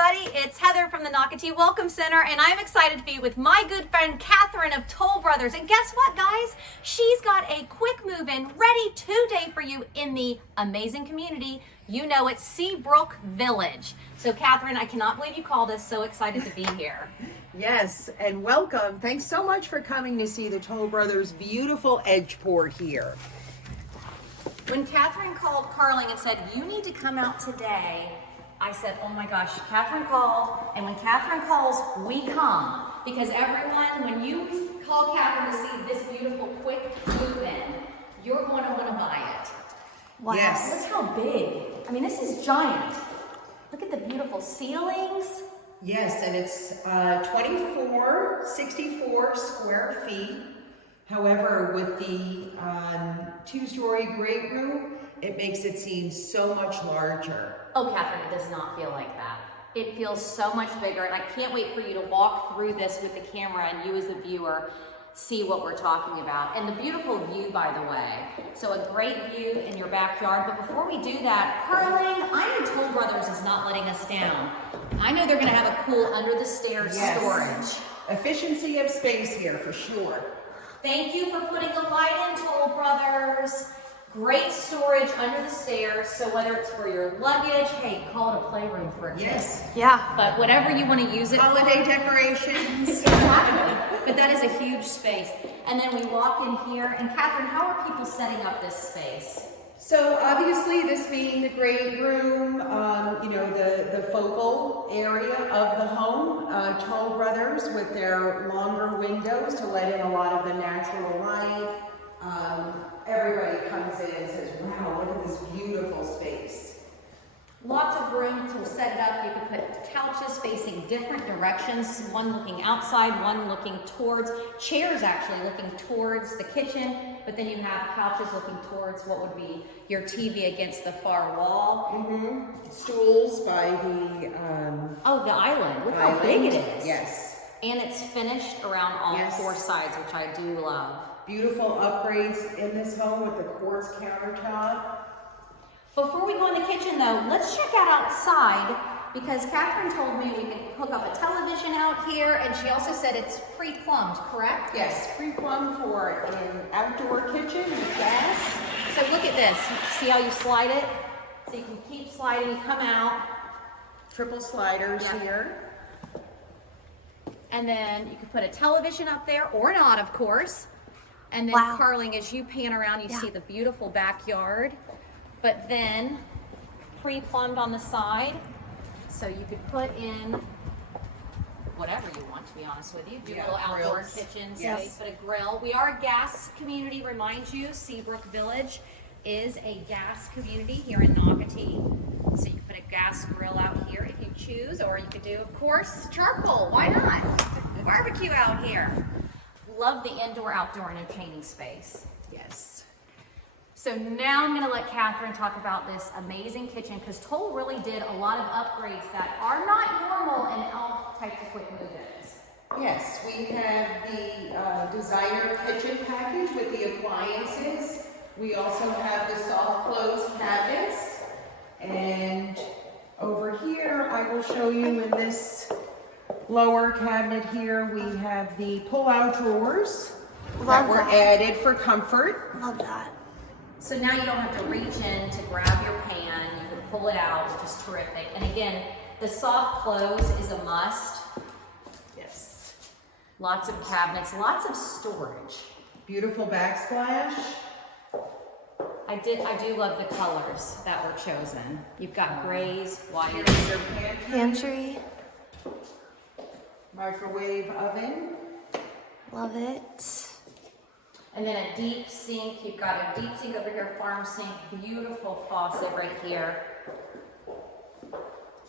everybody, it's Heather from the Nocatee Welcome Center, and I'm excited to be with my good friend Catherine of Toll Brothers. And guess what, guys? She's got a quick move-in ready today for you in the amazing community. You know it's Seabrook Village. So Catherine, I cannot believe you called us. So excited to be here. Yes, and welcome. Thanks so much for coming to see the Toll Brothers' beautiful Edgeport here. When Catherine called Carling and said, you need to come out today, I said, oh my gosh, Catherine called, and when Catherine calls, we come. Because everyone, when you call Catherine to see this beautiful quick move-in, you're going to want to buy it. Wow, Yes. Look how big. I mean, this is giant. Look at the beautiful ceilings. Yes, and it's 64 square feet. However, with the two-story great room, it makes it seem so much larger. Oh, Catherine, it does not feel like that. It feels so much bigger, and I can't wait for you to walk through this with the camera and you as the viewer see what we're talking about. And the beautiful view, by the way. So a great view in your backyard. But before we do that, Carling, I know Toll Brothers is not letting us down. I know they're going to have a cool under the stairs storage. Efficiency of space here for sure. Thank you for putting a light in, Toll Brothers. Great storage under the stairs, so whether it's for your luggage, hey, call it a playroom for a kid. Yes. Yeah, but whatever you want to use it Holiday for. decorations. Exactly. But that is a huge space. And then we walk in here, and Catherine, how are people setting up this space? So obviously this being the great room, the focal area of the home, Toll Brothers with their longer windows to let in a lot of the natural light. Everybody comes in and says, wow, look at this beautiful space. Lots of room to set it up. You can put couches facing different directions, one looking outside, one looking towards, chairs actually looking towards the kitchen, but then you have couches looking towards what would be your TV against the far wall. Mm-hmm. Stools by the the island. Look how big it is. Yes. And it's finished around all four sides, which I do love. Beautiful upgrades in this home with the quartz countertop. Before we go in the kitchen though, let's check out outside because Catherine told me we can hook up a television out here, and she also said it's pre-plumbed, correct? Yes, pre-plumbed for an outdoor kitchen with gas. So look at this. See how you slide it? So you can keep sliding, you come out. Triple sliders here. And then you can put a television up there, or not, of course. And then Carling, as you pan around, you see the beautiful backyard. But then pre-plumbed on the side, so you could put in whatever you want, to be honest with you. Do a little outdoor kitchen space, but a grill. We are a gas community, remind you. Seabrook Village is a gas community here in Nocatee. So you can put a gas grill out here if you choose, or you could do, of course, charcoal. Why not? Barbecue out here. Love the indoor-outdoor entertaining space. Yes. So now I'm going to let Catherine talk about this amazing kitchen, because Toll really did a lot of upgrades that are not normal in all types of quick move-ins. Yes, we have the designer kitchen package with the appliances. We also have the soft close cabinets. And over here, I will show you in this lower cabinet here, we have the pull-out drawers that were added for comfort. Love that. So now you don't have to reach in to grab your pan, you can pull it out, which is terrific. And again, the soft close is a must. Yes. Lots of cabinets, lots of storage. Beautiful backsplash. I do love the colors that were chosen. You've got grays, whites. Here's your Pantry. Microwave oven. Love it. And then a deep sink. You've got a deep sink over here, farm sink, beautiful faucet right here.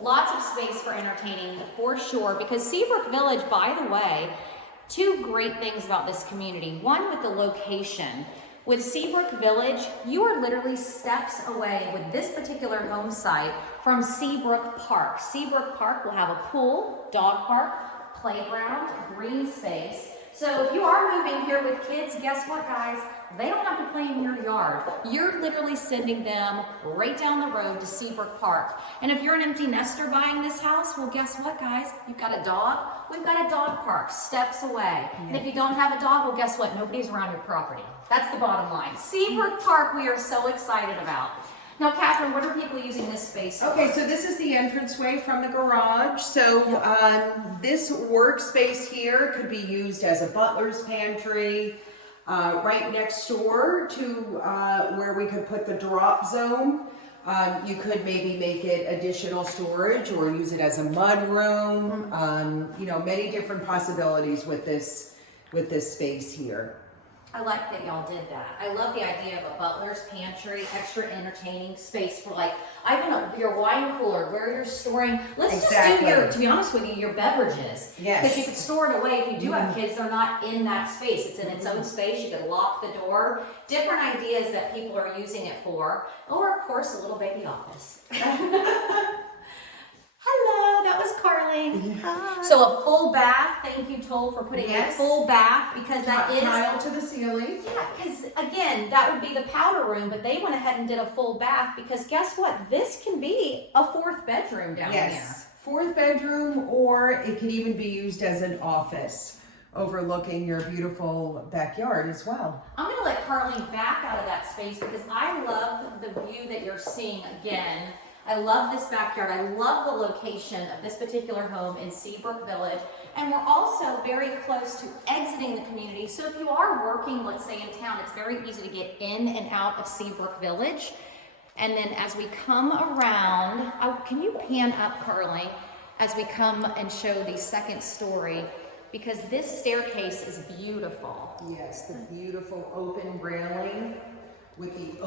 Lots of space for entertaining for sure, because Seabrook Village, by the way, two great things about this community. One, with the location. With Seabrook Village, you are literally steps away with this particular home site from Seabrook Park. Seabrook Park will have a pool, dog park, playground, green space. So if you are moving here with kids, guess what, guys? They don't have to play in your yard. You're literally sending them right down the road to Seabrook Park. And if you're an empty nester buying this house, well, guess what, guys? You've got a dog. We've got a dog park steps away. And if you don't have a dog, well, guess what? Nobody's around your property. That's the bottom line. Seabrook Park, we are so excited about. Now, Catherine, what are people using this space for? Okay, so this is the entranceway from the garage. So this workspace here could be used as a butler's pantry, right next door to where we could put the drop zone. You could maybe make it additional storage or use it as a mud room. You know, many different possibilities with this space here. I like that y'all did that. I love the idea of a butler's pantry, extra entertaining space for like, I don't know, your wine cooler, where you're storing, let's just do your, to be honest with you, your beverages. Yes. Because you could store it away. If you do have kids, they're not in that space. It's in its own space. You could lock the door. Different ideas that people are using it for. Or, of course, a little baby office. Hello, that was Carly. Hi. So a full bath, thank you, Toll, for putting a full bath, because that is tile to the ceiling. yeah, because again, that would be the powder room, but they went ahead and did a full bath because guess what? This can be a fourth bedroom down Yes, fourth bedroom, or it could even be used as an office overlooking your beautiful backyard as well. I'm going to let Carly back out of that space because I love the view that you're seeing again. I love this backyard. I love the location of this particular home in Seabrook Village. And we're also very close to exiting the community. So if you are working, let's say in town, it's very easy to get in and out of Seabrook Village. And then as we come around, can you pan up, Carly, as we come and show the second story? Because this staircase is beautiful. Yes, the beautiful open railing with the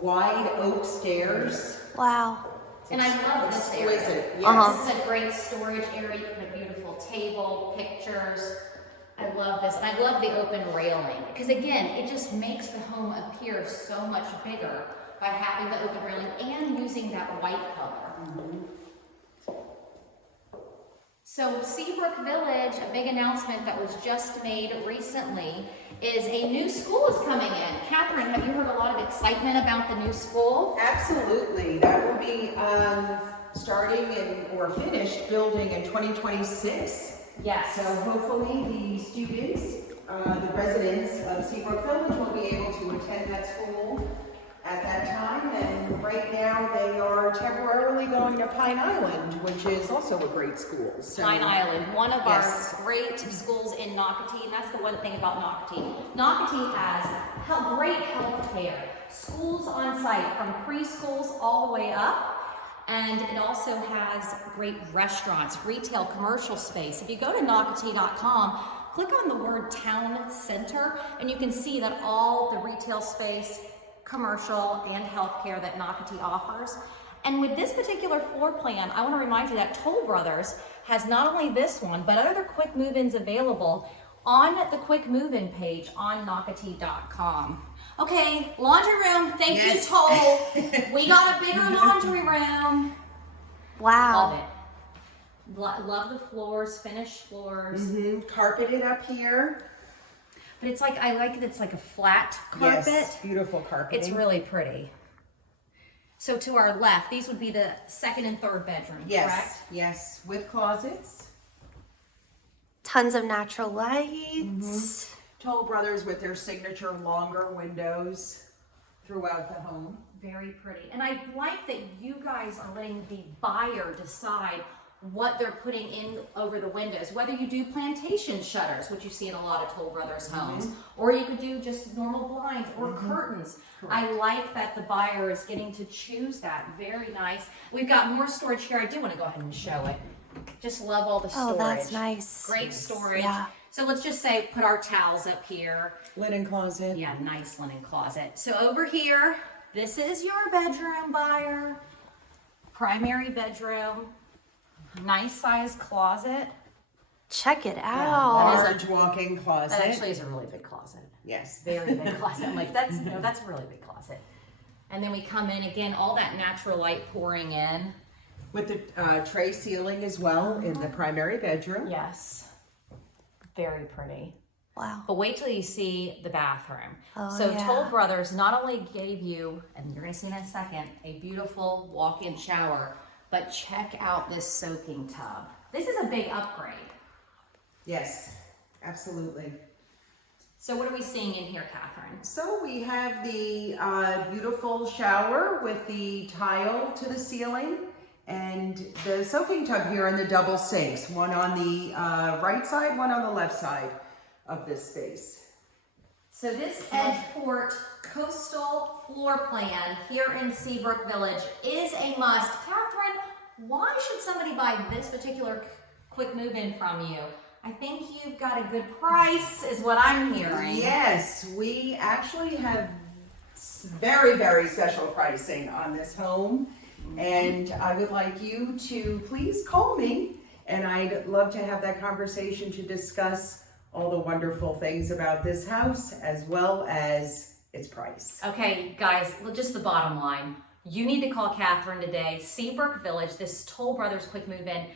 wide oak stairs. Wow. And I love this area. Exquisite, yes. This is a great storage area. You can put a beautiful table, pictures. I love this. And I love the open railing. Because again, it just makes the home appear so much bigger by having the open railing and using that white color. So Seabrook Village, a big announcement that was just made recently, is a new school is coming in. Catherine, have you heard a lot of excitement about the new school? Absolutely. That will be starting or finished building in 2026. Yes. So hopefully the students, the residents of Seabrook Village will be able to attend that school at that time. And right now they are temporarily going to Pine Island, which is also a great school. So, Pine Island, one of Yes. our great schools in Nocatee, and that's the one thing about Nocatee. Nocatee has great health care, schools on site from preschools all the way up, and it also has great restaurants, retail, commercial space. If you go to Nocatee.com, click on the word Town Center, and you can see that all the retail space, commercial, and healthcare that Nocatee offers. And with this particular floor plan, I want to remind you that Toll Brothers has not only this one, but other quick move-ins available on the quick move-in page on Nocatee.com. Okay, laundry room. Thank you, Toll. We got a bigger laundry room. Wow. Love it. Love the floors, finished floors. Carpeted up here. But it's like, I like that it's like a flat carpet. Yes, beautiful carpeting. It's really pretty. So to our left, these would be the second and third bedroom, Yes, correct? yes, with closets. Tons of natural lights. Toll Brothers with their signature longer windows throughout the home. Very pretty. And I like that you guys are letting the buyer decide what they're putting in over the windows, whether you do plantation shutters, which you see in a lot of Toll Brothers homes, or you could do just normal blinds or curtains. I like that the buyer is getting to choose that. Very nice. We've got more storage here. I do want to go ahead and show it. Just love all the storage. Oh, that's nice. Great storage. Yeah. So let's just say put our towels up here. Linen closet. Yeah, nice linen closet. So over here, this is your bedroom, buyer. Primary bedroom. Nice size closet. Check it out. Large walk-in closet. That actually is a really big closet. Yes. Very big closet. I'm like, that's a really big closet. And then we come in again, all that natural light pouring in. With the tray ceiling as well in the primary bedroom. Yes. Very pretty. Wow. But wait till you see the bathroom. Oh, So yeah. Toll Brothers not only gave you, and you're gonna see in a second, a beautiful walk-in shower, but check out this soaking tub. This is a big upgrade. Yes, absolutely. So what are we seeing in here, Catherine? So we have the beautiful shower with the tile to the ceiling and the soaking tub here and the double sinks, one on the right side, one on the left side of this space. So this Edgeport coastal floor plan here in Seabrook Village is a must. Catherine, why should somebody buy this particular quick move-in from you? I think you've got a good price, is what I'm hearing. Yes, we actually have very, very special pricing on this home. And I would like you to please call me, and I'd love to have that conversation to discuss all the wonderful things about this house as well as its price. Okay, guys, just the bottom line. You need to call Catherine today. Seabrook Village, this Toll Brothers quick move-in.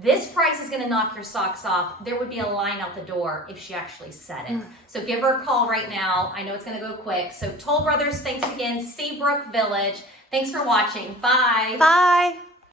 This price is going to knock your socks off. There would be a line out the door if she actually said it. So give her a call right now. I know it's going to go quick. So Toll Brothers, thanks again. Seabrook Village. Thanks for watching. Bye. Bye.